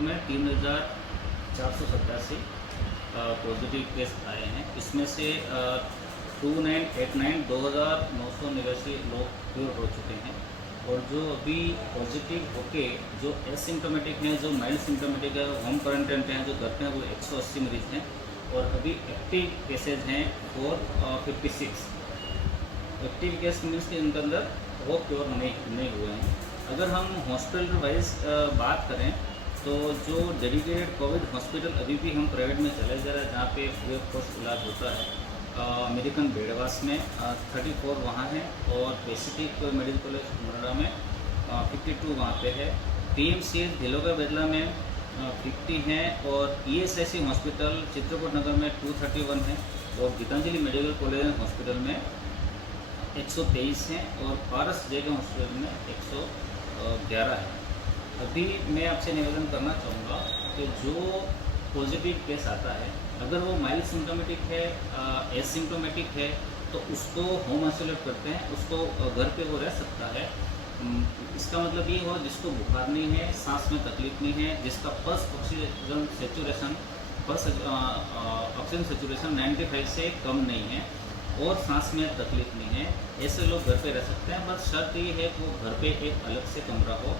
में 3,487 positive case आए हैं। इसमें से 2,989 लोग क्योर हो चुके हैं और जो अभी पॉजिटिव होके जो एसिम्टोमेटिक हैं, जो माइल्ड सिम्टोमेटिक है, होम क्वारंटाइन पे हैं, जो घर पे हैं, वो 180 मरीज हैं और अभी एक्टिव केसेज हैं 456। एक्टिव केस मीन्स के इनके अंदर वो क्योर नहीं हुए हैं। अगर हम हॉस्पिटल वाइज बात करें तो जो डेडिकेटेड कोविड हॉस्पिटल अभी भी हम प्राइवेट में चले जा रहे हैं, जहाँ पे फ्री ऑफ कॉस्ट इलाज होता है। अमेरिकन बेडवास में 34 वहाँ हैं और पैसिफिक मेडिकल कॉलेज नोएडा में 52 वहाँ पे है। TMC धिलोगा बेदला में 50 हैं और ESIC हॉस्पिटल चित्रकूट नगर में 231 है और गीतांजलि मेडिकल कॉलेज हॉस्पिटल में 123 हैं और पारस जेके हॉस्पिटल में 111 है। अभी मैं आपसे निवेदन करना चाहूँगा कि जो पॉजिटिव केस आता है, अगर वो माइल्ड सिम्टोमेटिक है, एसिम्टोमेटिक है, तो उसको होम आइसोलेट करते हैं, उसको घर पे वो रह सकता है। इसका मतलब ये हो जिसको बुखार नहीं है, सांस में तकलीफ नहीं है, जिसका पल्स ऑक्सीजन सेचुरेशन 95 से कम नहीं है और सांस में तकलीफ नहीं है, ऐसे लोग घर पे रह सकते हैं। बस शर्त ये है कि वो घर पे एक अलग से कमरा हो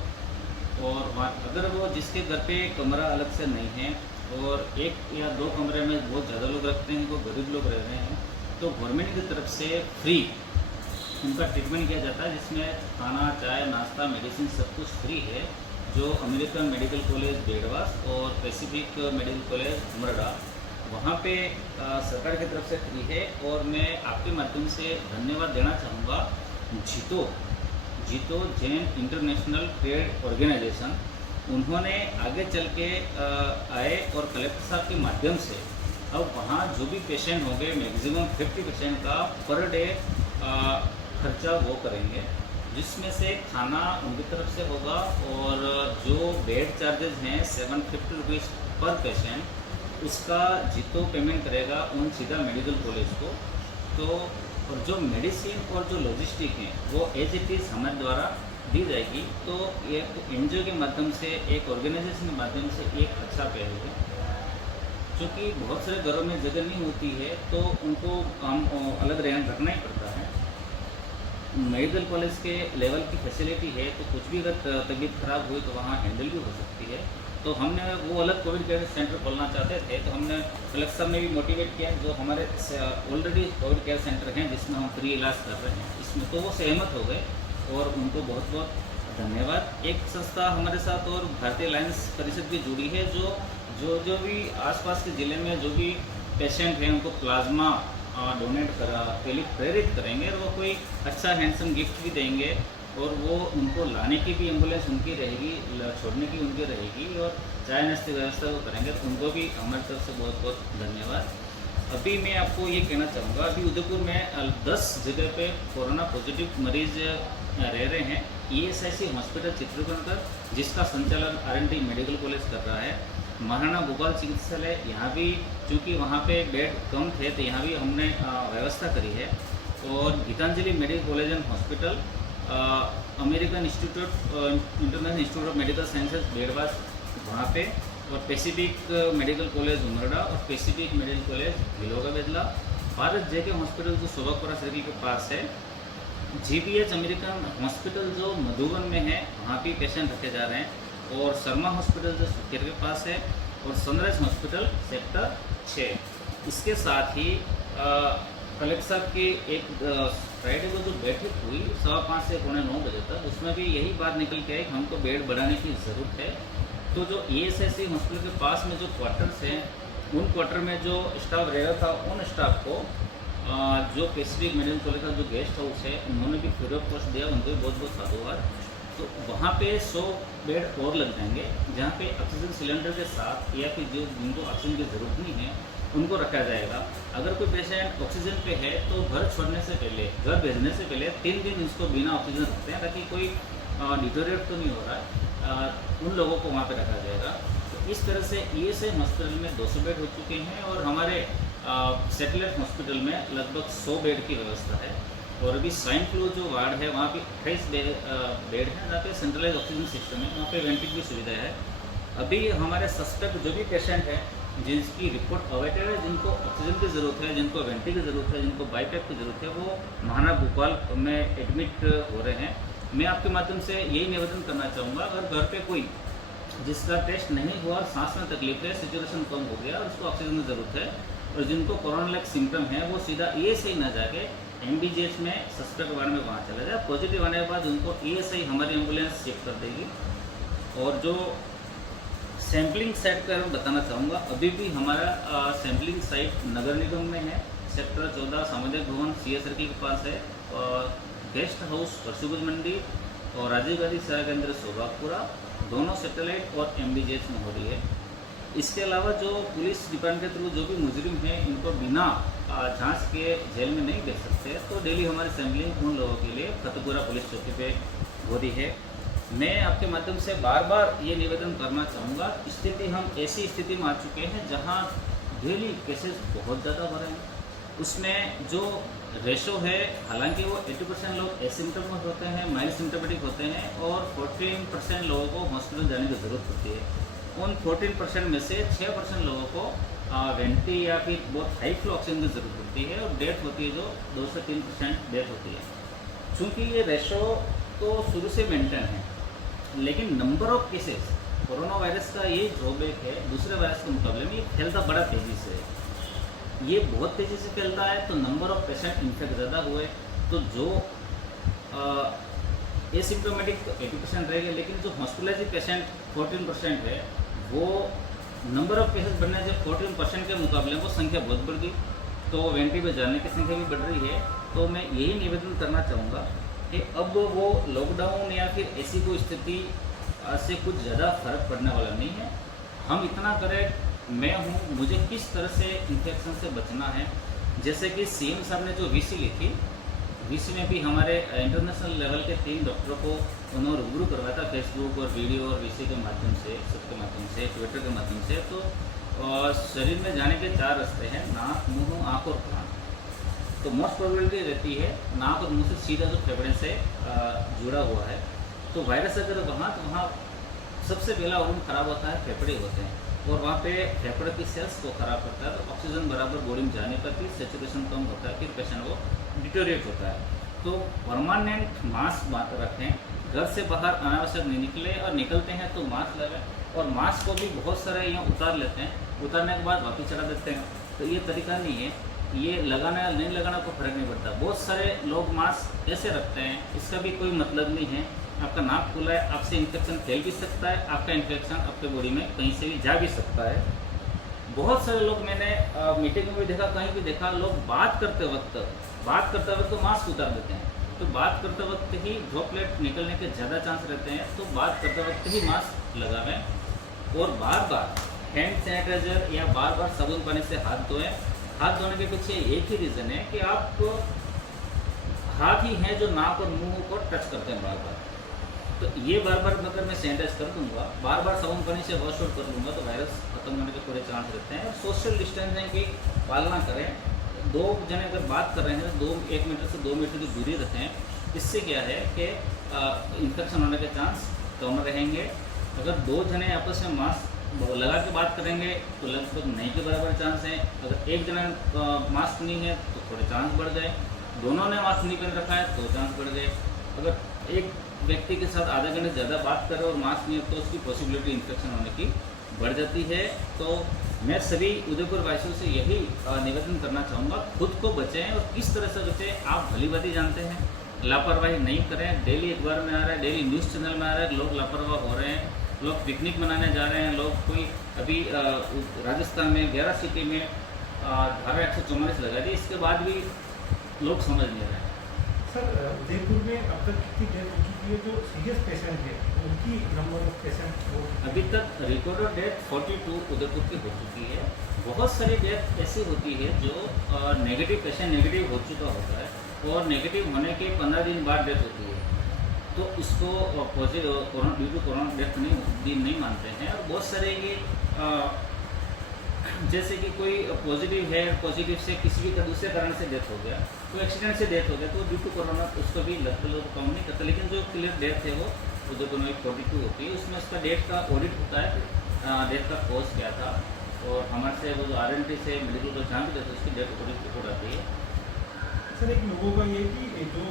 और अगर वो जिसके घर पे कमरा अलग से नहीं है और 1 या 2 कमरे में बहुत ज़्यादा लोग रखते हैं, वो गरीब लोग रह रहे हैं, तो गवर्नमेंट की तरफ से फ्री उनका ट्रीटमेंट किया जाता है, जिसमें खाना, चाय, नाश्ता, मेडिसिन सब कुछ फ्री है। जो अमेरिकन मेडिकल कॉलेज बेडवास और पैसिफिक मेडिकल कॉलेज नोएडा, वहाँ पे सरकार की तरफ से फ्री है। और मैं आपके माध्यम से धन्यवाद देना चाहूँगा जीतो जैन इंटरनेशनल ट्रेड ऑर्गेनाइजेशन। उन्होंने आगे चल के आए और कलेक्टर साहब के माध्यम से अब वहाँ जो भी पेशेंट होंगे, मैक्सिमम 50% का पर डे खर्चा वो करेंगे, जिसमें से खाना उनकी तरफ से होगा और जो बेड चार्जेस हैं 750 रुपीज़ पर पेशेंट, उसका जीतो पेमेंट करेगा उन सीधा मेडिकल कॉलेज को। तो और जो मेडिसिन और जो लॉजिस्टिक हैं वो एज इट इज़ हमारे द्वारा दी जाएगी। तो एक NGO के माध्यम से, एक ऑर्गेनाइजेशन के माध्यम से एक अच्छा पहलू है, क्योंकि बहुत सारे घरों में जगह नहीं होती है तो उनको काम अलग रखना ही पड़ता है। मेडिकल कॉलेज के लेवल की फैसिलिटी है तो कुछ भी अगर तबीयत खराब हुई तो वहाँ हैंडल भी हो सकती है। तो हमने वो अलग कोविड केयर सेंटर खोलना चाहते थे, तो हमने कलेक्टर साहब ने भी मोटिवेट किया, जो हमारे ऑलरेडी कोविड केयर सेंटर हैं जिसमें हम फ्री इलाज कर रहे हैं इसमें, तो वो सहमत हो गए और उनको बहुत बहुत धन्यवाद। एक संस्था हमारे साथ और भारतीय लायंस परिषद भी जुड़ी है, जो भी आसपास के ज़िले में जो भी पेशेंट हैं उनको प्लाज्मा डोनेट प्रेरित करेंगे और वो कोई अच्छा हैंडसम गिफ्ट भी देंगे और वो उनको लाने की भी एम्बुलेंस उनकी रहेगी, छोड़ने की उनकी रहेगी और चाय नाश्ते की व्यवस्था वो करेंगे। तो उनको भी हमारी तरफ से बहुत बहुत धन्यवाद। अभी मैं आपको ये कहना चाहूँगा, अभी उदयपुर में 10 जगह पे कोरोना पॉजिटिव मरीज रह रहे हैं। ESIC हॉस्पिटल चित्रकूट, जिसका संचालन R&D मेडिकल कॉलेज कर रहा है। महाराणा भोपाल चिकित्सालय, यहाँ भी चूँकि वहाँ पे बेड कम थे तो यहाँ भी हमने व्यवस्था करी है। और Gitanjali medical college and hospital, American international institute of medical sciences Bedwas वहाँ पे, और पैसिफिक मेडिकल कॉलेज नोएडा और पैसिफिक मेडिकल कॉलेज धिलोगा बेदला। भारत जेके हॉस्पिटल जो सोबापुरा सर्किल के पास है। GBH अमेरिकन हॉस्पिटल जो मधुबन में है, वहाँ भी पेशेंट रखे जा रहे हैं। और शर्मा हॉस्पिटल जो सुकेर के पास है और सनराइज हॉस्पिटल सेक्टर 6। इसके साथ ही कलेक्टर साहब की एक फ्राइडे को जो बैठक हुई 5:15 से 9:15 बजे तक, उसमें भी यही बात निकल के आई कि हमको बेड बढ़ाने की ज़रूरत है। तो जो ESIC हॉस्पिटल के पास में जो क्वार्टर्स हैं, उन क्वार्टर में जो स्टाफ रह रहा था, उन स्टाफ को जो पैसिफिक मेडिकल कॉलेज का जो गेस्ट हाउस है, उन्होंने भी फ्री ऑफ कॉस्ट दिया, उनको भी बहुत बहुत साधुवाद। तो वहाँ पे 100 बेड और लग जाएंगे, जहाँ पे ऑक्सीजन सिलेंडर के साथ या फिर जो जिनको ऑक्सीजन की ज़रूरत नहीं है उनको रखा जाएगा। अगर कोई पेशेंट ऑक्सीजन पे है तो घर छोड़ने से पहले, घर भेजने से पहले 3 दिन इसको बिना ऑक्सीजन रखते हैं, ताकि कोई डिटोरेट तो नहीं हो रहा है, उन लोगों को वहाँ पे रखा जाएगा। तो इस तरह से ESI हॉस्पिटल में 200 बेड हो चुके हैं और हमारे सैटेलाइट हॉस्पिटल में लगभग 100 बेड की व्यवस्था है। और अभी स्वाइन फ्लू जो वार्ड है वहाँ पे 28 बेड है, जहाँ पे सेंट्रलाइज ऑक्सीजन सिस्टम है, वहाँ पे वेंटिलेटर की सुविधा है। अभी हमारे सस्पेक्ट जो भी पेशेंट है जिसकी रिपोर्ट अवेटेड है, जिनको ऑक्सीजन की ज़रूरत है, जिनको वेंटी की ज़रूरत है, जिनको बाईपैप की ज़रूरत है, वो महाराणा भोपाल में एडमिट हो रहे हैं। मैं आपके माध्यम से यही निवेदन करना चाहूँगा, अगर घर पे कोई जिसका टेस्ट नहीं हुआ और सांस में तकलीफ है, सिचुएशन कम हो गया और उसको ऑक्सीजन की ज़रूरत है, और जिनको कोरोना लाइक सिम्टम है, वो सीधा ESI ना जाके MBGH में सस्पेक्ट वार्ड में वहाँ चला जाए। पॉजिटिव आने के बाद उनको ESI हमारी एम्बुलेंस चेक कर देगी। और जो सैम्पलिंग साइट का मैं बताना चाहूँगा, अभी भी हमारा सैम्पलिंग साइट नगर निगम में है, सेक्टर 14 सामुदायिक भवन CS सर्किल के पास है, और गेस्ट हाउस परशुगुज मंडी और राजीव गांधी सेवा केंद्र सोभागपुरा, दोनों सैटेलाइट और MBGH में हो रही है। इसके अलावा जो पुलिस डिपार्टमेंट के थ्रू जो भी मुजरिम हैं, इनको बिना जांच के जेल में नहीं भेज सकते, तो डेली हमारी सैम्पलिंग उन लोगों के लिए फतेहपुरा पुलिस चौकी पे हो रही है। मैं आपके माध्यम से बार बार ये निवेदन करना चाहूँगा, स्थिति हम ऐसी स्थिति में आ चुके हैं जहाँ डेली केसेस बहुत ज़्यादा हो रहे हैं। उसमें जो रेशो है, हालांकि वो 80% लोग एसिम्टोमेटिक होते हैं, माइल्ड सिम्टोमेटिक होते हैं, और 14% लोगों को हॉस्पिटल जाने की ज़रूरत होती है। उन 14% में से 6% लोगों को वेंटी या फिर बहुत हाई फ्लो ऑक्सीजन की ज़रूरत होती है, और डेथ होती है जो 2 से 3% डेथ होती है। चूँकि ये रेशो तो शुरू से मेंटेन है, लेकिन number of cases corona virus का ये ड्रॉबैक है, दूसरे वायरस के मुकाबले में ये फैलता बड़ा तेज़ी से है। ये बहुत तेज़ी से फैलता है, तो नंबर ऑफ पेशेंट इन्फेक्ट ज़्यादा हुए, तो जो एसिम्टोमेटिक 80% रहेंगे, लेकिन जो हॉस्पिटलाइज पेशेंट 14% है, वो नंबर ऑफ केसेस बढ़ने से 14% के मुकाबले वो संख्या बहुत बढ़ गई, तो वेंटी में जाने की संख्या भी बढ़ रही है। तो मैं यही निवेदन करना चाहूँगा कि अब वो लॉकडाउन या फिर ऐसी कोई स्थिति से कुछ ज़्यादा फर्क पड़ने वाला नहीं है। हम इतना करें, मैं हूँ, मुझे किस तरह से इन्फेक्शन से बचना है। जैसे कि CM साहब ने जो VC लिखी, VC में भी हमारे इंटरनेशनल लेवल के 3 डॉक्टरों को उन्होंने रूबरू करवाया था, फेसबुक और वीडियो और VC के माध्यम से, सबके माध्यम से, ट्विटर के माध्यम से। तो शरीर में जाने के 4 रास्ते हैं, नाक, मुंह, आँख और कान। तो मोस्ट प्रोबेबिलिटी रहती है नाक और मुंह से सीधा जो फेफड़े से जुड़ा हुआ है, तो वायरस अगर वहाँ, तो वहाँ सबसे पहला ऑर्गन खराब होता है, फेफड़े होते हैं, और वहाँ पे फेफड़े की सेल्स को खराब करता है। तो ऑक्सीजन बराबर बॉडी में जाने पर भी सेचुरेशन कम होता है, फिर पेशेंट वो डिटोरिएट होता है। तो परमानेंट मास्क रखें, घर से बाहर अनावश्यक नहीं निकले, और निकलते हैं तो मास्क लगाएं। और मास्क को भी बहुत सारे यहाँ उतार लेते हैं, उतारने के बाद वापस चढ़ा देते हैं, तो ये तरीका नहीं है। ये लगाना या नहीं लगाना को फर्क नहीं पड़ता। बहुत सारे लोग मास्क ऐसे रखते हैं, इसका भी कोई मतलब नहीं है। आपका नाक खुला है, आपसे इन्फेक्शन फैल भी सकता है, आपका इन्फेक्शन आपके बॉडी में कहीं से भी जा भी सकता है। बहुत सारे लोग मैंने मीटिंग में भी देखा, कहीं भी देखा, लोग बात करते वक्त तो मास्क उतार देते हैं। तो बात करते वक्त ही ड्रॉपलेट निकलने के ज़्यादा चांस रहते हैं, तो बात करते वक्त ही मास्क लगावें। और बार बार हैंड सैनिटाइजर या बार बार साबुन पानी से हाथ धोएं। हाथ धोने के पीछे एक ही रीज़न है कि आप हाथ ही हैं जो नाक और मुंह को टच करते हैं बार बार। तो ये बार बार अगर मैं सैनिटाइज कर दूंगा, बार बार साबुन पानी से वॉश आउट कर लूँगा, तो वायरस खत्म होने के पूरे चांस रहते हैं। और सोशल डिस्टेंसिंग की पालना करें। 2 जने अगर बात कर रहे हैं तो 1 मीटर से 2 मीटर की दूरी रखें। इससे क्या है कि इन्फेक्शन होने के चांस कम रहेंगे। अगर 2 जने आपस में मास्क लगा के बात करेंगे तो लगभग नहीं के बराबर चांस है। अगर 1 जना मास्क नहीं है तो थोड़े चांस बढ़ गए, दोनों ने मास्क नहीं पहन रखा है तो चांस बढ़ गए। अगर एक व्यक्ति के साथ आधे घंटे ज़्यादा बात करे और मास्क नहीं है तो उसकी पॉसिबिलिटी इन्फेक्शन होने की बढ़ जाती है। तो मैं सभी उदयपुर वासियों से यही निवेदन करना चाहूँगा, खुद को बचें। और किस तरह से बचें आप भली भांति जानते हैं, लापरवाही नहीं करें। डेली अखबार में आ रहा है, डेली न्यूज़ चैनल में आ रहा है, लोग लापरवाह हो रहे हैं, लोग पिकनिक मनाने जा रहे हैं, लोग कोई अभी राजस्थान में 11 सिटी में धारा 144 लगा दी, इसके बाद भी लोग समझ नहीं रहे हैं। सर, उदयपुर में अब तक कितनी डेथ हो चुकी है? जो सीरियस पेशेंट है उनकी नंबर ऑफ पेशेंट हो अभी तक रिकॉर्डेड डेथ 42 उदयपुर की हो चुकी है। बहुत सारी डेथ ऐसी होती है जो नेगेटिव पेशेंट नेगेटिव हो चुका होता है, और नेगेटिव होने के 15 दिन बाद डेथ होती है, तो इसको positive corona due to corona death नहीं मानते हैं। और बहुत सारे ये जैसे कि कोई पॉजिटिव है, पॉजिटिव से किसी भी दूसरे कारण से डेथ हो गया, कोई एक्सीडेंट से डेथ हो गया, तो ड्यू टू कोरोना उसको भी लगभग लोग काउंट नहीं करते। लेकिन जो क्लियर डेथ है वो उदयपुर में 42 होती है। उसमें उसका डेट का ऑडिट होता है, डेथ का कॉज क्या था, और हमारे से वो जो RNT से मेडिकल को जांच देते उसकी डेथ रिपोर्ट आती है। सर एक लोगों का ये कि जो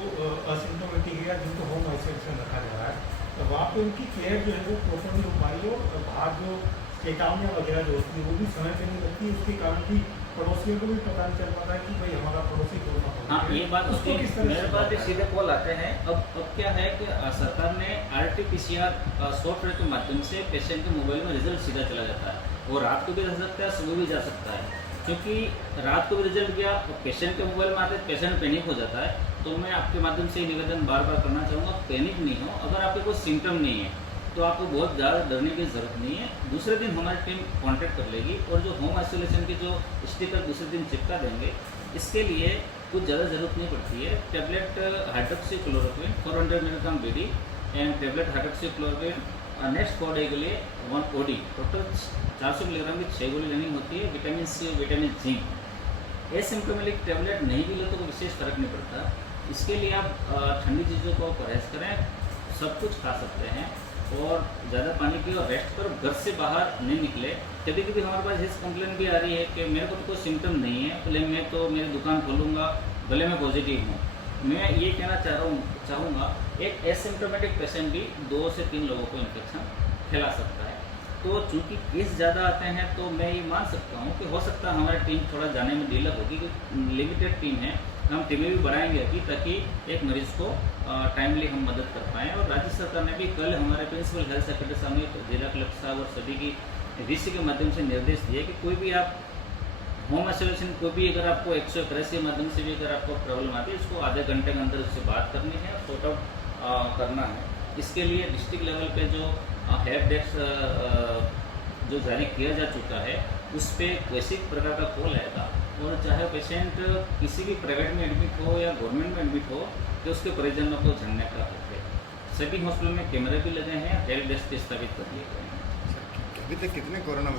असिम्टोमेटिक है या जिनको होम आइसोलेशन रखा जा रहा है, तो वहाँ पे उनकी केयर जो है वो प्रॉपर नहीं हो पा रही है, और बाहर जो चेतावनियाँ वगैरह जो होती है वो भी समय पे नहीं लगती, उसके कारण भी पड़ोसियों को भी पता नहीं चल पाता है कि भाई हमारा पड़ोसी कोरोना हाँ, ये बात उसको होती किस है। तरह मेरे से पास भी बताया? सीधे कॉल आते हैं। अब क्या है कि सरकार ने RT-PCR सॉफ्टवेयर के माध्यम से पेशेंट के मोबाइल में रिजल्ट सीधा चला जाता है। वो रात को भी जा सकता है, सुबह भी जा सकता है, क्योंकि रात को भी रिजल्ट गया और पेशेंट के मोबाइल में आते पेशेंट पैनिक हो जाता है। तो मैं आपके माध्यम से ये निवेदन बार बार करना चाहूँगा, पैनिक नहीं हो। अगर आपके कोई सिम्टम नहीं है तो आपको बहुत ज़्यादा डरने की ज़रूरत नहीं है। दूसरे दिन हमारी टीम कांटेक्ट कर लेगी, और जो होम आइसोलेशन की जो स्टिकर दूसरे दिन चिपका देंगे, इसके लिए कुछ ज़्यादा ज़रूरत नहीं पड़ती है। Tablet hydroxychloroquine 400 milligram BD and tablet hydroxychloroquine next 4 day के लिए 1 OD, टोटल 400 मिलीग्राम की 6 गोली लेनी होती है। विटामिन C और विटामिन जिंक। एसिम्प्टोमेटिक टैबलेट नहीं भी लो तो कोई विशेष फर्क नहीं पड़ता। इसके लिए आप ठंडी चीज़ों को परहेज करें, सब कुछ खा सकते हैं, और ज़्यादा पानी पिए और रेस्ट करो, घर से बाहर नहीं निकले। कभी कभी हमारे पास इस कंप्लेंट भी आ रही है कि मेरे को तो कोई सिम्टम नहीं है, पहले मैं तो मेरी दुकान खोलूँगा, गले में पॉजिटिव हूँ। मैं ये कहना चाहूँगा एक एसिम्टोमेटिक पेशेंट भी 2 से 3 लोगों को इन्फेक्शन फैला सकता है। तो चूँकि केस ज़्यादा आते हैं तो मैं ये मान सकता हूँ कि हो सकता है हमारी टीम थोड़ा जाने में डीलर होगी, कि लिमिटेड टीम है, हम टीमें भी बढ़ाएंगे अभी, ताकि एक मरीज़ को टाइमली हम मदद कर पाएँ। और राज्य सरकार ने भी कल हमारे प्रिंसिपल हेल्थ सेक्रेटरी साहब, जिला कलेक्टर साहब और सभी की VC के माध्यम से निर्देश दिए कि कोई भी आप होम आइसोलेशन, कोई भी अगर आपको 181 के माध्यम से भी अगर आपको प्रॉब्लम आती है, इसको आधे घंटे के अंदर उससे बात करनी है, सॉर्ट आउट करना है। इसके लिए डिस्ट्रिक्ट लेवल पे जो हेल्प डेस्क जो जारी किया जा चुका है, उस पर किसी प्रकार का कॉल आएगा, और चाहे पेशेंट किसी भी प्राइवेट में एडमिट हो या गवर्नमेंट में एडमिट हो, तो उसके परिजनों को जानने का हक है। सभी हॉस्पिटल में कैमरे भी लगे हैं, हेल्प डेस्क स्थापित कर दिए गए हैं। अभी तक कितने कोरोना